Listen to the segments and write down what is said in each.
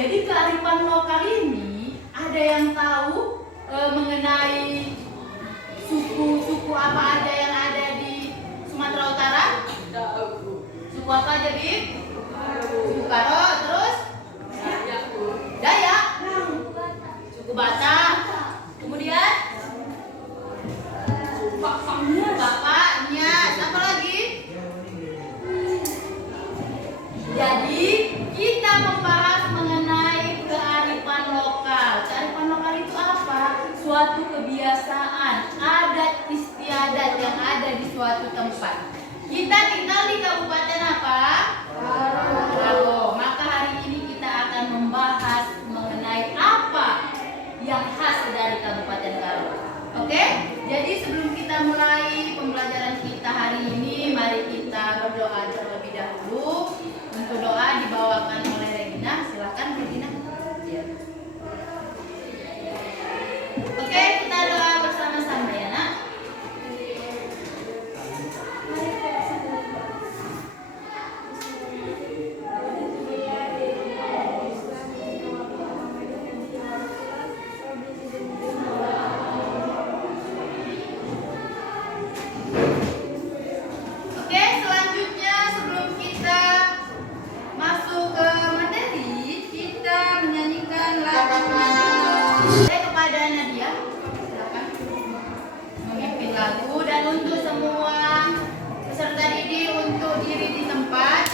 Jadi kearifan lokal ini ada yang tahu mengenai suku-suku apa aja yang ada di Sumatera Utara? Suku apa aja, Bib? Suku Karo, terus? Dayak, suku Batak, kemudian? Bapak, Nyas, apa lagi? Jadi kita membahas mengenai kearifan lokal. Kearifan lokal itu apa? Suatu kebiasaan, adat istiadat yang ada di suatu tempat. Kita tinggal di kabupaten apa? Karo. Maka hari ini kita akan membahas mengenai apa yang khas dari Kabupaten Karo. Oke? Jadi sebelum kita mulai pembelajaran kita hari ini, mari kita berdoa terlebih dahulu. Untuk doa dibawakan oleh Regina. Silakan Regina. Ya. Oke, kita doa bersama-sama ya, Nak. Oke, selanjutnya sebelum kita masuk ke materi, kita menyanyikan lagu. Saya kepada Nadia, silakan memimpin lagu, dan untuk semua peserta didik untuk diri di tempat.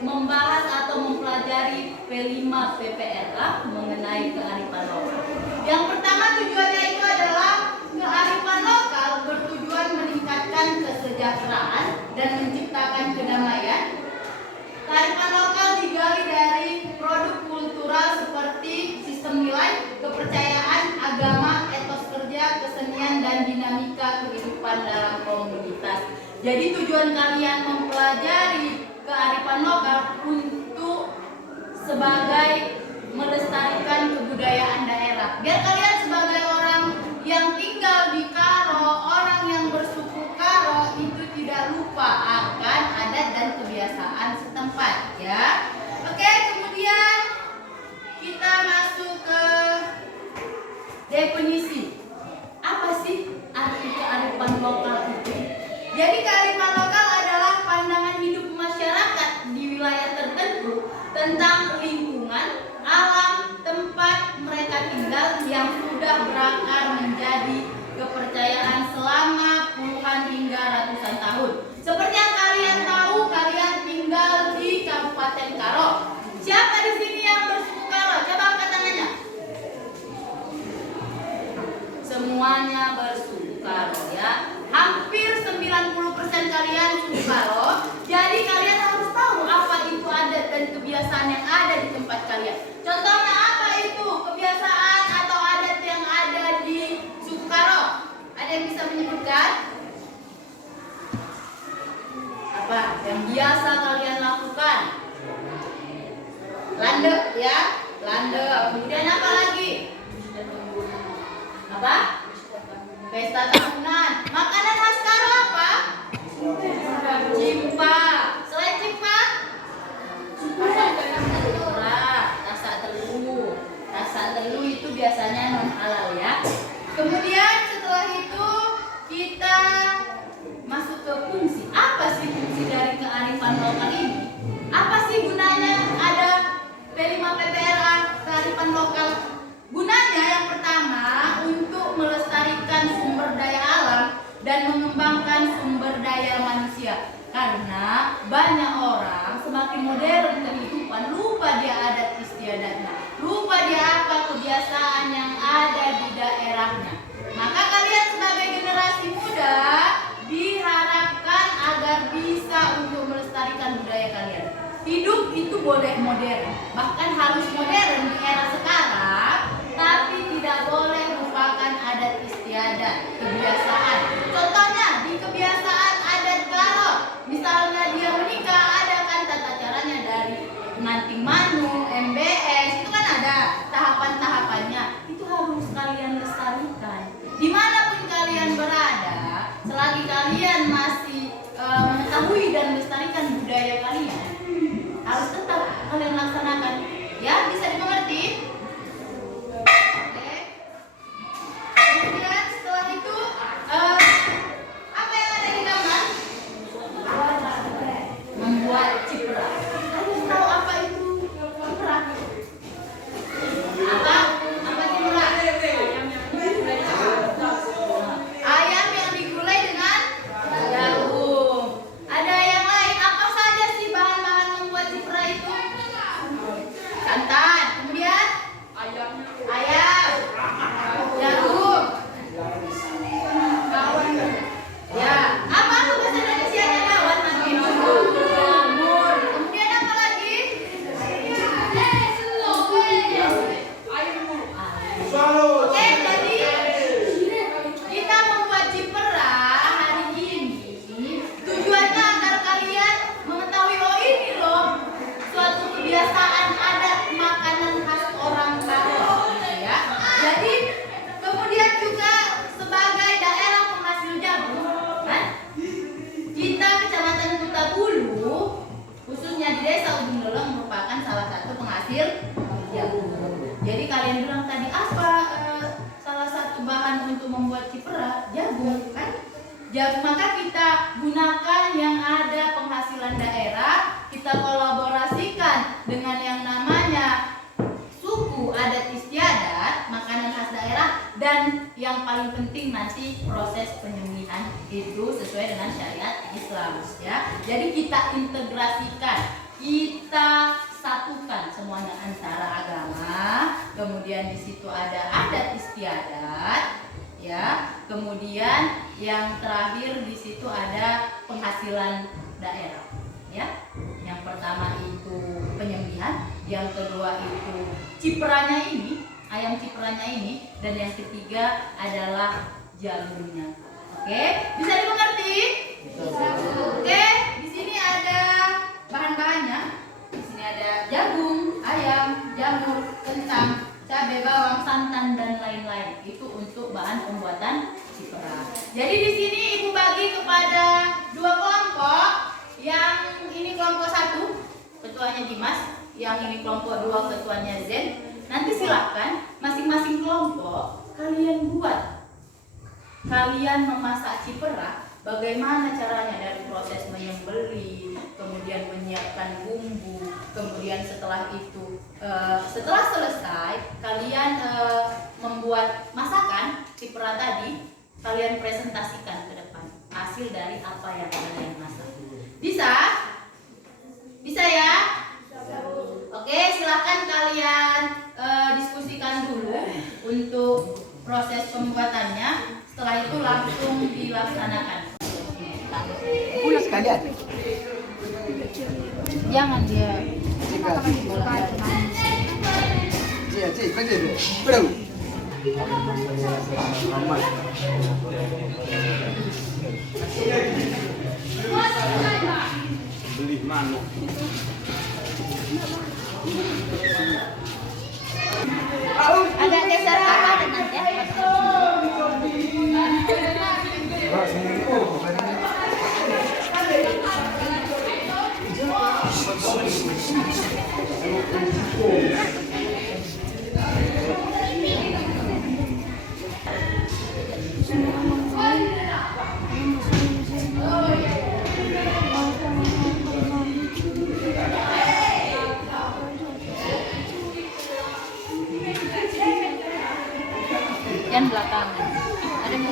Membahas atau mempelajari P5 PPRA mengenai kearifan lokal. Yang pertama tujuannya itu adalah kearifan lokal bertujuan meningkatkan kesejahteraan dan menciptakan kedamaian. Kearifan lokal digali dari produk kultural seperti sistem nilai, kepercayaan, agama, etos kerja, kesenian, dan dinamika kehidupan dalam komunitas. Jadi tujuan kalian mempelajari kearifan lokal untuk sebagai melestarikan kebudayaan daerah. Biar kalian sebagai orang yang tinggal di Karo, orang yang bersuku Karo itu tidak lupa akan adat dan kebiasaan setempat, ya. Oke, kemudian kita masuk ke definisi. Apa sih arti kearifan lokal itu? Jadi kearifan lokal adalah pandangan hidup masyarakat di wilayah tertentu tentang lingkungan, alam, tempat mereka tinggal yang sudah berakar menjadi kepercayaan selama puluhan hingga ratusan tahun. Seperti yang kalian tahu, kalian tinggal di Kabupaten Karo. Siapa di sini yang bersuku Karo? Coba angkat tangannya. Semuanya bersuku Karo, ya. Hampir 90% kalian suku Karo. Jadi kalian harus tahu apa itu adat dan kebiasaan yang ada di tempat kalian. Contohnya apa itu kebiasaan atau adat yang ada di suku Karo? Ada yang bisa menyebutkan? Apa yang biasa kalian lakukan? Lande, ya, lande. Kemudian apa lagi? Apa? Pesta tahunan. Makanan khas Karo apa? Cimpa. Selain cimpa? Rasa telu. Rasa telu itu biasanya non halal, ya. Kemudian setelah itu kita masuk ke fungsi. Apa sih fungsi dari kearifan lokal ini? Apa sih gunanya ada dan mengembangkan sumber daya manusia. Karena banyak orang semakin modern kehidupan, lupa dia adat istiadatnya, lupa dia apa kebiasaan yang ada di daerahnya. Maka kalian sebagai generasi muda diharapkan agar bisa untuk melestarikan budaya kalian. Hidup itu boleh modern, bahkan harus modern di era sekarang, tapi tidak boleh lupakan adat istiadat, kebiasaan. Contohnya di kebiasaan adat Karo, misalnya dia menikah, ada kan tata caranya dari nanting manu, MBS, itu kan ada tahapan-tahapannya. Itu harus kalian lestarikan. Dimanapun kalian berada, selagi kalian masih mengetahui dan melestarikan budaya kalian, harus tetap kalian laksanakan. Ya, bisa dimengerti? Oke. Kemudian setelah itu apa yang ada di kamar? Membuat cipra. Kalian tahu apa itu cipra? Apa? Apa cipra? Ayam yang digulai dengan jagung. Ada yang lain? Apa saja sih bahan-bahan membuat cipra itu? Santan. Kemudian ayam, jagung. Ya, apa tuh bahasa Indonesianya kawan? Jamur. Kemudian apa lagi? Oke, jadi kita membuat cipera hari ini tujuannya agar kalian mengetahui, oh ini loh suatu kebiasaan adat makanan khas orang Karo, ya. Jadi kemudian juga sebagai daerah penghasil jagung, kan? Kita Kecamatan Kutabulu, khususnya di Desa Ujung Leleng, merupakan salah satu penghasil jagung. Jadi kalian bilang tadi apa salah satu bahan untuk membuat cipera? Jagung, kan? Jagung, maka kita gunakan yang ada penghasilan daerah, kita kolaborasikan dengan yang namanya suku adat istiadat, makanan khas daerah, dan yang paling penting nanti proses penyembelihan itu sesuai dengan syariat Islam, ya. Jadi kita integrasikan, kita satukan semuanya antara agama, kemudian di situ ada adat istiadat, ya. Kemudian yang terakhir di situ ada penghasilan daerah, ya. Yang pertama itu penyembelihan, yang kedua itu cipranya ini, ayam cipranya ini, dan yang ketiga adalah jagungnya. Oke, bisa dimengerti? Oke, di sini ada bahan-bahannya. Di sini ada jagung, ayam, jamur, kentang, cabai, bawang, santan, dan lain-lain. Itu untuk bahan pembuatan cipera. Jadi di sini ibu bagi kepada dua kelompok. Yang ini kelompok 1, ketuanya Dimas. Yang ini kelompok 2, ketuanya Zen. Nanti silahkan masing-masing kelompok kalian buat. Kalian memasak cipera. Bagaimana caranya dari proses menyembelih, kemudian menyiapkan bumbu, kemudian setelah itu setelah selesai kalian membuat masakan cipera tadi, kalian presentasikan ke depan hasil dari apa yang kalian masak. Bisa? Bisa ya? Oke, silakan kalian diskusikan dulu untuk proses pembuatannya. Setelah itu langsung dilaksanakan. Pulas sekalian. Jangan dia. Cik, kerja tu. Perlu. Aman. Beli mana? Agak geser ke kanan nanti ya. Yang belakang ada nih.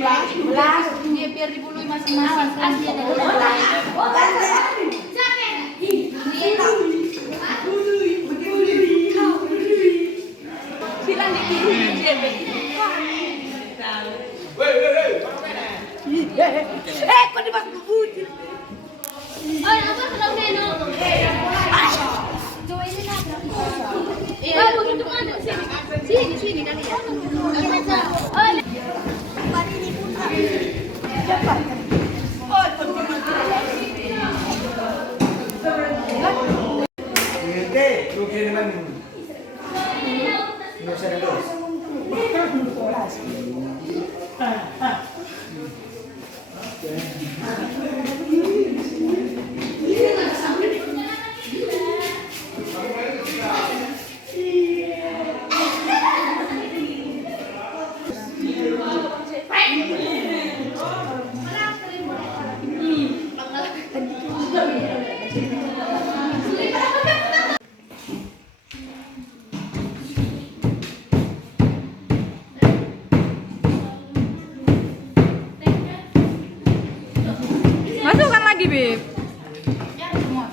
Dia biar dibului masing-masing. Asli ada silang Kau dimakan kucing. oh, apa kalau menu? Coba ini lah. Iya, begitu ada sini. Sini kali ya. Oh, ini putra. Masukkan lagi, Beb. Ya, semua.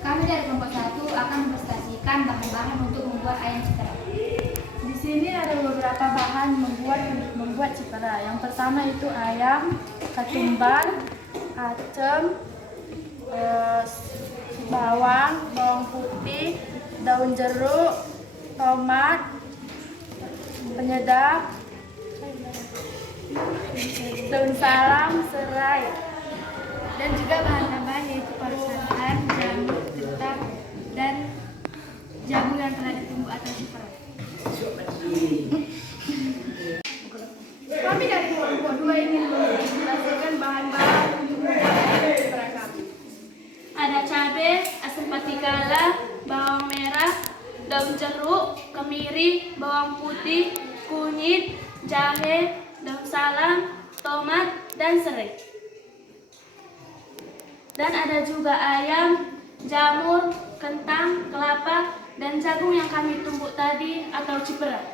Kami dari kelompok 1 akan mempresentasikan bahan-bahan untuk membuat ayam cipera. Di sini ada beberapa bahan membuat cipera. Yang pertama itu ayam, ketumbar, acem, bawang putih, daun jeruk, tomat, penyedap, daun salam, serai. Dan juga bahan tambahan yaitu paru santan, jamur, ketan, dan jamu yang telah ditumbuk atau cipera. Kami dari kelompok 2 ingin mempresentasikan bahan-bahan untuk membuat ayam cipera kami. Ada cabai, asam patikala, bawang merah, daun jeruk, kemiri, bawang putih, kunyit, jahe, daun salam, tomat, dan serai. Dan ada juga ayam, jamur, kentang, kelapa, dan jagung yang kami tumbuk tadi atau cipera.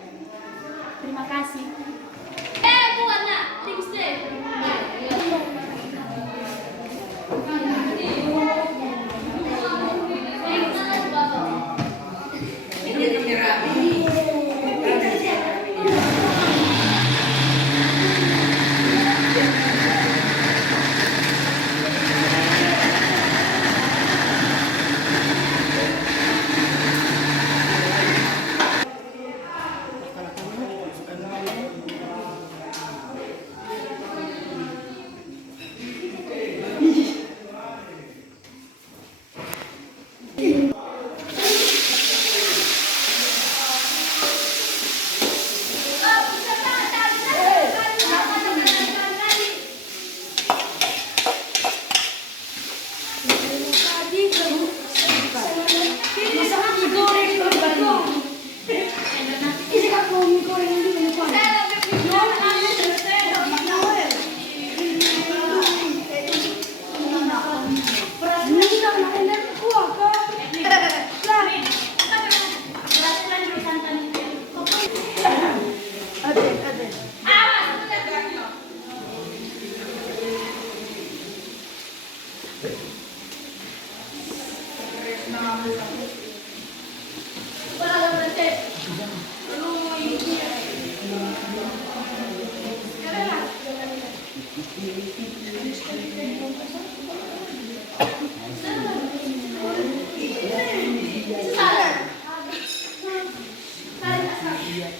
Terima kasih. Buatnya, Ya.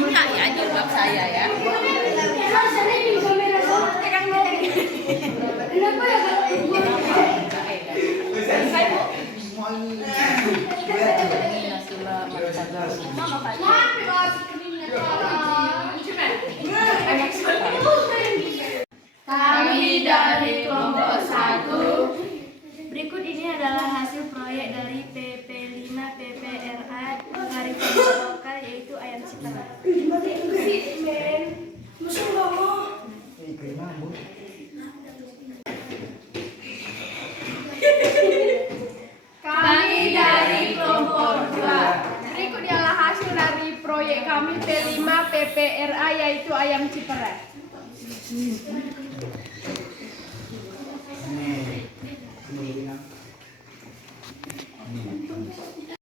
Enggak ya jilbab saya ya. Kami dari kelompok 1. Berikut ini adalah hasil proyek dari PP5 PPRA kearifan lokal yaitu ayam cipta. Kami dari kelompok 2. Berikut adalah hasil dari proyek kami P5 PPRA yaitu ayam ciperai.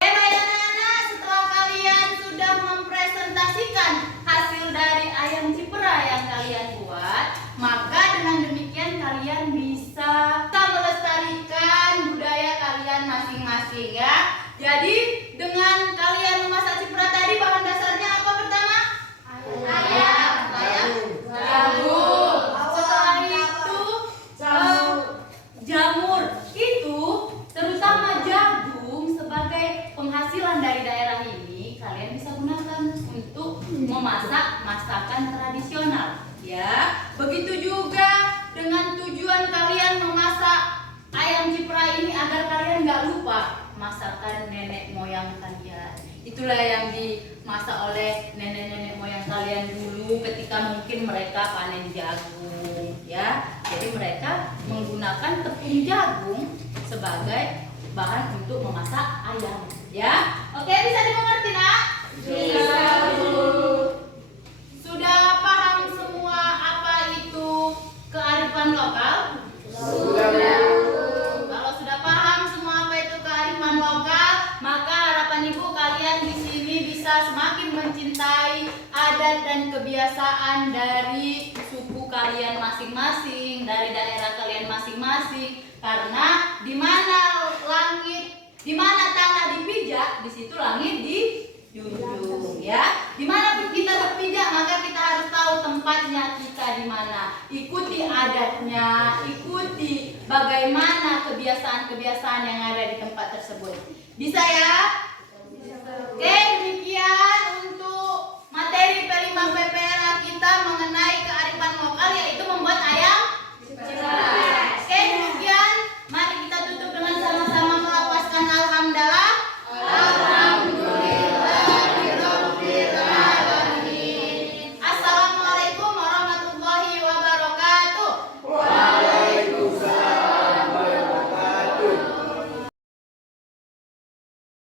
Anak-anak, setelah kalian sudah mempresentasikan hasil dari ayam cipera yang kalian buat, maka dengan demikian kalian bisa melestarikan budaya kalian masing-masing ya. Jadi dengan kalian memasak cipera tadi, bahan dasarnya apa pertama? Ayam, jagung. Setelah itu jamur. Itu terutama jagung sebagai penghasilan dari daerah ini kalian bisa gunakan untuk memasak masakan tradisional ya. Begitu juga dengan tujuan kalian memasak ayam cipera ini agar kalian nggak lupa masakan nenek moyang kalian. Itulah yang dimasak oleh nenek-nenek moyang kalian dulu ketika mungkin mereka panen jagung ya. Jadi mereka menggunakan tepung jagung sebagai bahan untuk memasak ayam ya. Oke, bisa dimengerti nak? Bisa. Sudah paham semua apa itu kearifan lokal? Sudah. Kalau sudah paham semua apa itu kearifan lokal, maka harapan ibu kalian di sini bisa semakin mencintai adat dan kebiasaan dari suku kalian masing-masing, dari daerah kalian masing-masing. Karena di mana tanah dipijak, di situ langit dijunjung. adatnya, ikuti bagaimana kebiasaan-kebiasaan yang ada di tempat tersebut. Bisa ya?